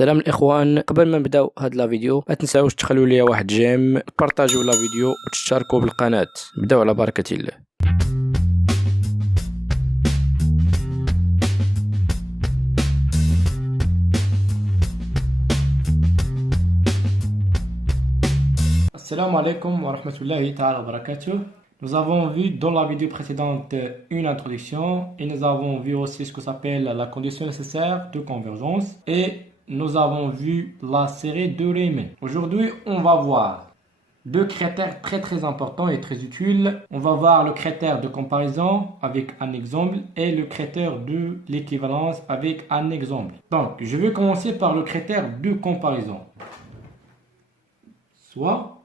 سلام الاخوان، قبل ما نبداو هاد لا فيديو ما تنساوش تخلوا لي واحد جيم، تبارطاجيو لا فيديو وتشتركوا بالقناه. نبداو على بركه الله. Assalamu alaikum wa rahmatullahi ta'ala wa barakatuh. Nous avons vu dans la vidéo précédente une introduction et nous avons vu aussi ce que s'appelle la condition nécessaire de convergence et nous avons vu la série de Riemann. Aujourd'hui, on va voir deux critères très importants et très utiles. On va voir le critère de comparaison avec un exemple et le critère de l'équivalence avec un exemple. Donc, je vais commencer par le critère de comparaison. Soit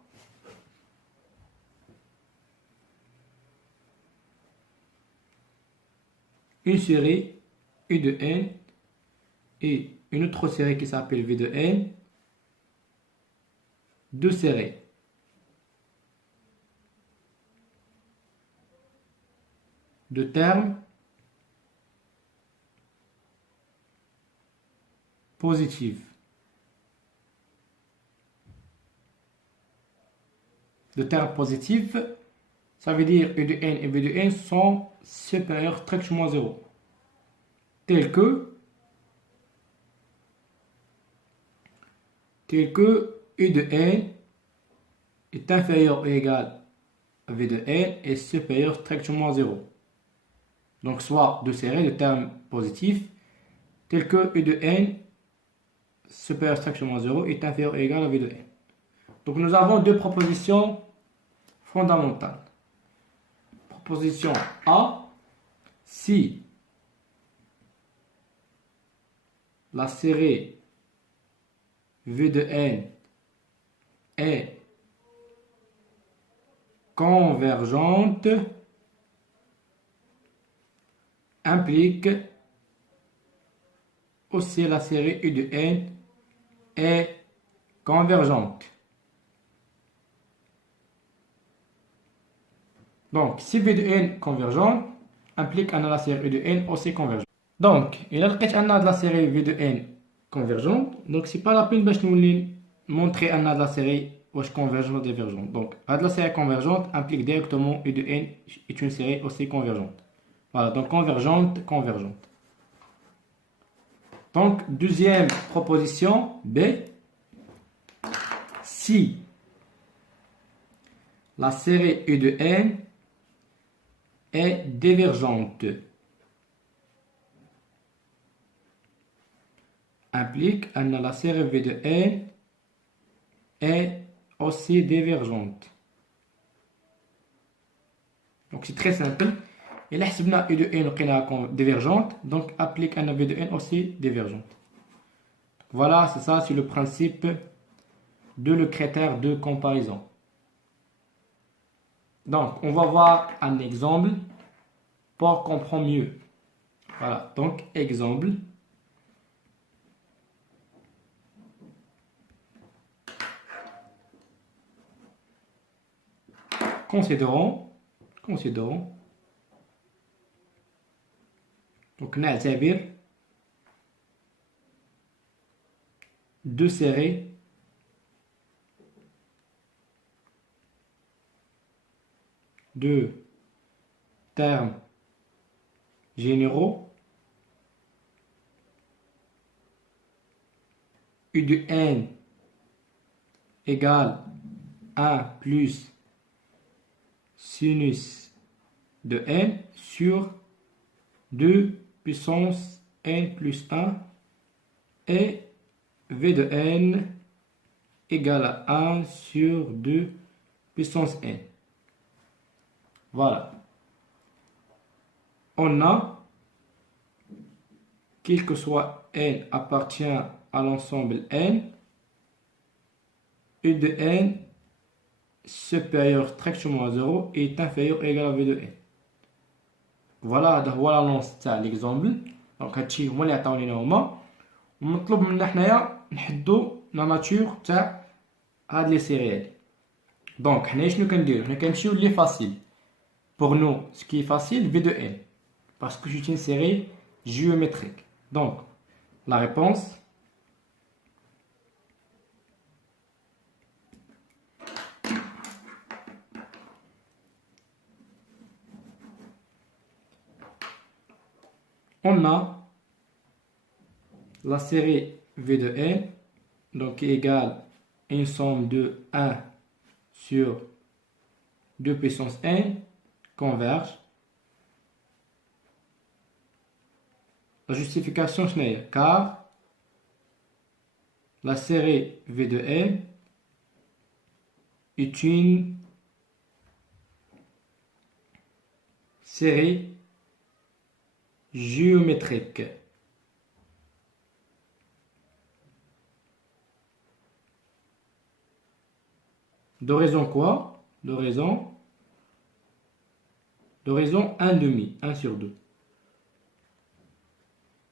une série U de n et une autre série qui s'appelle V de n, deux séries de termes positifs. De termes positifs, ça veut dire U de n et V de n sont supérieurs strictement à 0. Tel que U de n est inférieur ou égal à V de n et supérieur strictement à 0. Donc soit deux séries de termes positifs tel que U de n supérieur strictement à 0 est inférieur ou égal à V de n. Donc nous avons deux propositions fondamentales. Proposition A, si la série V de n est convergente, implique aussi la série U de n est convergente. Donc, si V de n convergente, implique que la série U de n aussi convergente. Donc, il a de la série V de n convergente. Donc, c'est pas la peine de montrer de la série convergente ou divergente. Donc, la série convergente implique directement U de n est une série aussi convergente. Voilà, donc convergente. Donc, deuxième proposition, B. Si la série U de n est divergente, implique que la série V de n est aussi divergente. Donc c'est très simple. Et là, si on a U de n est divergente, donc applique un V de n aussi divergente. Voilà, c'est ça, c'est le principe de le critère de comparaison. Donc, on va voir un exemple pour comprendre mieux. Voilà, donc exemple. Considérons donc نعتبر deux séries de termes généraux U de n égale 1 plus sinus de n sur 2 puissance n plus 1 et V de n égale à 1 sur 2 puissance n. Voilà. On a, quel que soit n appartient à l'ensemble n, U de n supérieur strictement à 0 est inférieur ou égal à V de n. Voilà, voilà l'annonce تاع l'exemple. Donc هادشي هما اللي عطاونينا هما ومطلوب منا حنايا نحدو لا ناتور تاع هاد لي سيري هادي. دونك حنايا شنو كنديرو؟ حنا كنمشيو لي فاسيل. Pour nous, ce qui est facile, V de n. Parce que c'est une série géométrique. Donc, la réponse on a la série V de n, donc qui est égale à une somme de 1 sur 2 puissance n, converge. La justification, c'est car la série V de n est une série géométrique. De raison quoi? De raison 1 demi, 1 sur 2.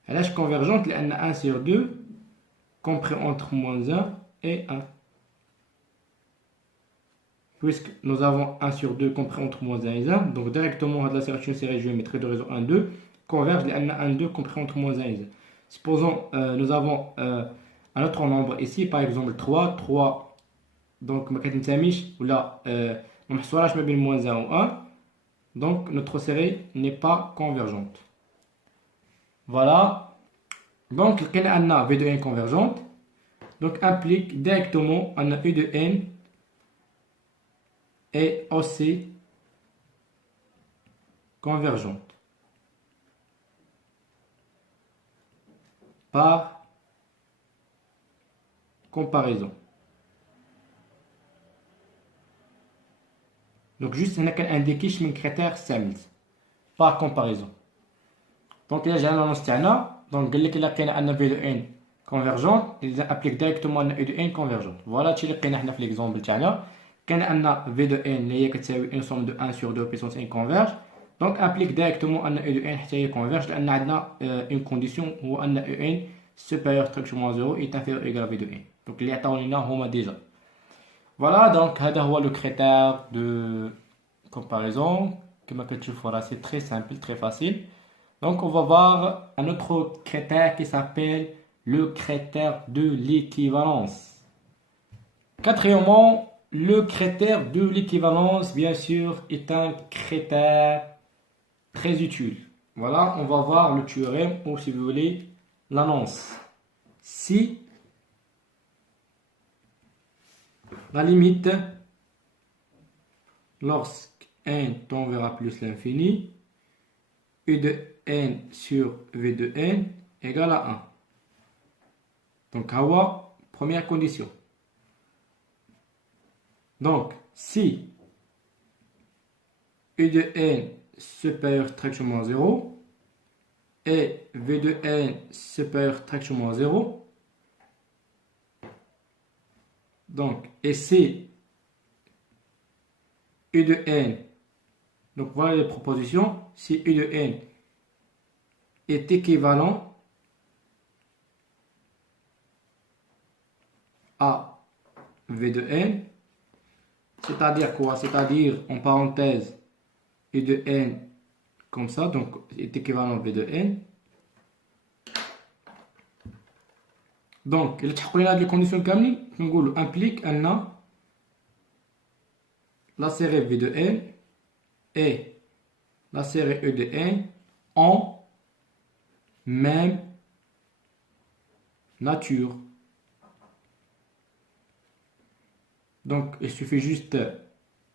Elle est convergente, لأن 1 sur 2 compris entre moins 1 et 1. Puisque nous avons 1 sur 2 compris entre moins 1 et 1, donc directement la série géométrique de raison 1, 2 converge, لأن 1, 2 compris entre moins 1 et 1. Supposons nous avons un autre nombre ici, par exemple 3, donc ما كتنتميش ولا ما محصوراش ما بين moins 1 ou 1, donc notre série n'est pas convergente. Voilà, donc لقينا أن V de n convergente, donc implique directement أن U de n est aussi convergente par comparaison. Donc juste هنا كنعنديكيش من كريتير سامز par comparaison. Donc là j'ai l'annonce تاعنا, donc قال لك الا لقينا ان في دو ان convergente, il applique directement ان U de n convergente. Voilà هادشي اللي لقينا حنا في ليكزامبل تاعنا. كان ان في دو ان اللي هي كتساوي une somme de 1 sur 2 puissance n converge, donc implique directement ان U de n حتى هي converge, لان عندنا une condition هو ان U n supérieur strictement à 0 est inférieur ou égal à V de n. Donc اللي عطاو لينا هما ديجا. Voilà, donc هذا هو le critère de comparaison. Comme كتشوفوا c'est très simple, très facile. Donc on va voir un autre critère qui s'appelle le critère de l'équivalence. Quatrièmement, le critère de l'équivalence, bien sûr, est un critère très utile. Voilà, on va voir le théorème, ou si vous voulez, l'annonce. Si la limite, lorsque n tend vers plus l'infini, U de n sur V de n égale à 1. Donc, Hawa, première condition. Donc, si U de n supérieur strictement à 0 et V de n supérieur strictement à 0, donc, et si U de n, donc voilà les propositions, si U de n est équivalent à V de n, c'est-à-dire quoi? C'est-à-dire, en parenthèse, U de n comme ça, donc est équivalent à V de n. Donc, il y a des conditions qui impliquent la série V de n et la série E de n ont même nature. Donc, il suffit juste de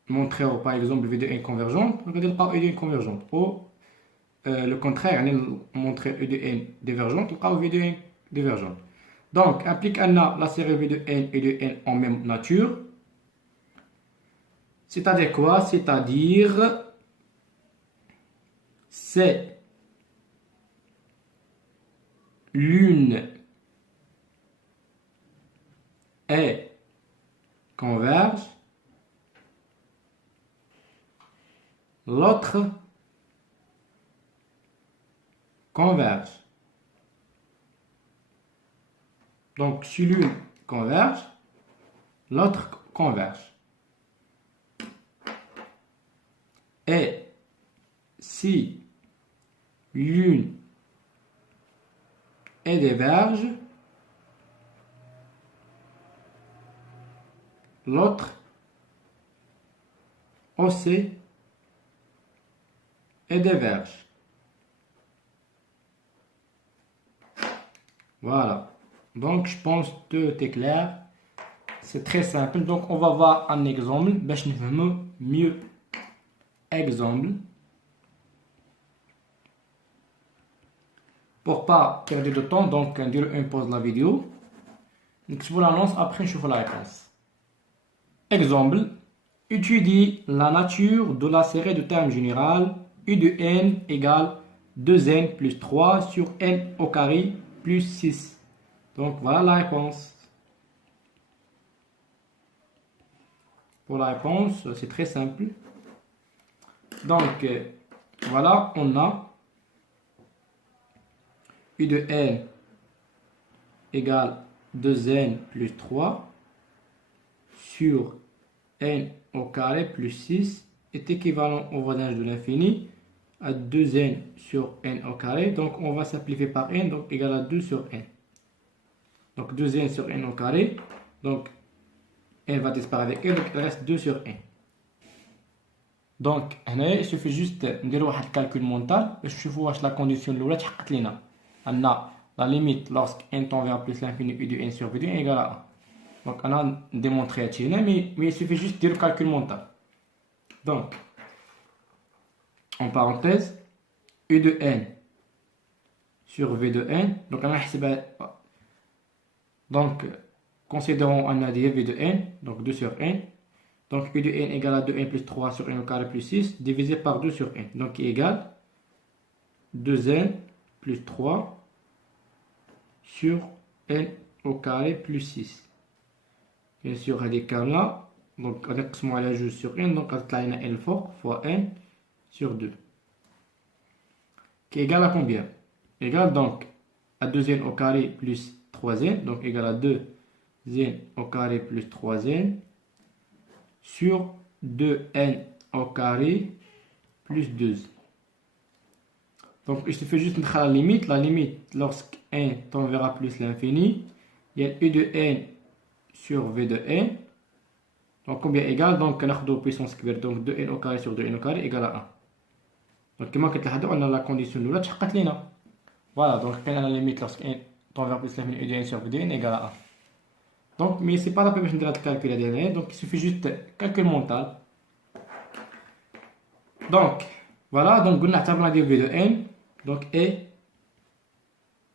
montrer par exemple V de n convergente, on regarde pas E de n convergente. Ou le contraire, montrer E de n divergente, on V de n divergente. Donc, implique la série V de n et de n en même nature. C'est-à-dire quoi? C'est-à-dire, c'est l'une est converge, l'autre converge. Donc, si l'une converge, l'autre converge. Et si l'une est diverge, l'autre aussi est diverge. Voilà. Donc, je pense que tout est clair. C'est très simple. Donc, on va voir un exemple. باش نفهموا mieux. Exemple. Pour pas perdre de temps, donc, on dirait une pause la vidéo. نكتبوا l'annonce, après نشوفوا la réponse. Exemple. Étudie la nature de la série de termes général U de n égale 2n plus 3 sur n au carré plus 6. Donc voilà la réponse. Pour la réponse, c'est très simple. Donc voilà, on a U de n égale 2n plus 3 sur n au carré plus 6 est équivalent au voisinage de l'infini à 2n sur n au carré. Donc on va simplifier par n, donc égal à 2 sur n. Donc 2n sur n au carré. Donc n va disparaître avec n, donc il reste 2 sur n. Donc il suffit juste de faire un calcul mental باش نشوفوا واش la condition الاولى تحققت لنا ان la limite lorsque n tend vers plus l'infini u de n sur v de n égale à 1. Donc, on a démontré à Tina, mais il suffit juste de dire le calcul mental. Donc, en parenthèse, U de n sur V de n. Donc, on a donc considérons un ADF V de n, donc 2 sur n. Donc, U de n égale à 2n plus 3 sur n au carré plus 6, divisé par 2 sur n. Donc, qui égale 2n plus 3 sur n au carré plus 6. Bien sûr, il y a des cas là. Donc, on a la juste sur n. Donc, on a n fort fois n sur 2. Qui est égal à combien? Égal donc à 2n au carré plus 3n. Donc, égal à 2n au carré plus 3n sur 2n au carré plus 2. Donc, il suffit juste de mettre la limite. La limite, lorsque n tend vers plus l'infini, il y a u de n sur v de n. Donc combien égal? Donc on a puissance square, donc 2n au carré sur 2n au carré égale à 1. Donc كما قلت لحد on a la condition الاولى تحققت لنا. Voilà, donc كان la limite lorsque n tend vers plus l'infini u de n sur v de n égale à 1. Donc mais c'est pas la peine de faire le calcul derrière, donc il suffit juste calcul mental. Donc voilà, donc on a tableau v de n, donc et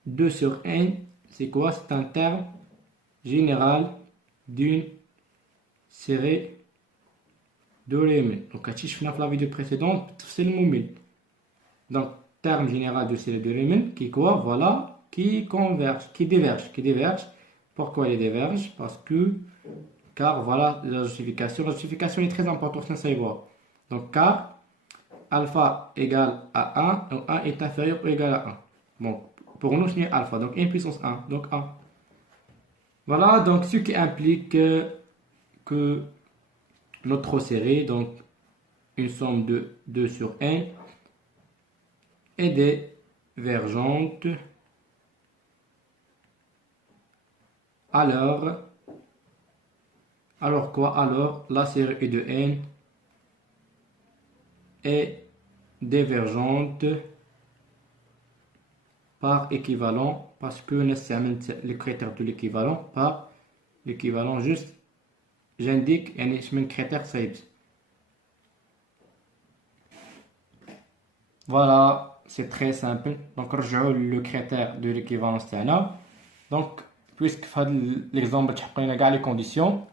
2 sur n, c'est quoi? C'est un terme général d'une série de l'éléments. Donc, comme je dans la vidéo précédente, c'est le moment. Donc, terme général de série de l'éléments qui quoi? Voilà, qui converge, qui diverge. Pourquoi il diverge? Parce que, car voilà la justification. La justification est très importante à savoir. Donc, car alpha égale à 1, donc 1 est inférieur ou égal à 1. Bon, pour nous, c'est alpha, donc 1 puissance 1, donc 1. Voilà, donc ce qui implique que notre série, donc une somme de 2 sur n, est divergente. Alors quoi? Alors la série U de n est divergente par équivalent, parce que nous avons le critère de l'équivalent par l'équivalent juste. J'indique un critère SAIBS. Voilà, c'est très simple. Donc, rejoignons le critère de l'équivalence. Donc, puisque l'exemple on a les conditions,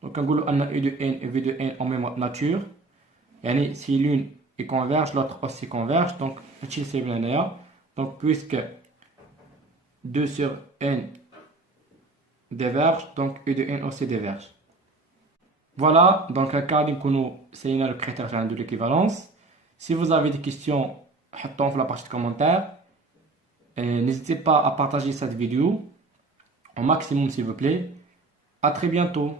donc on a U de n et V de n en même nature. Yani, si l'une est converge, l'autre aussi converge. Donc, c'est bien. Donc, puisque 2 sur n diverge, donc U de n aussi diverge. Voilà, donc le cas c'est le critère général de l'équivalence. Si vous avez des questions, mettez-les dans la partie de commentaires. N'hésitez pas à partager cette vidéo au maximum s'il vous plaît. À très bientôt.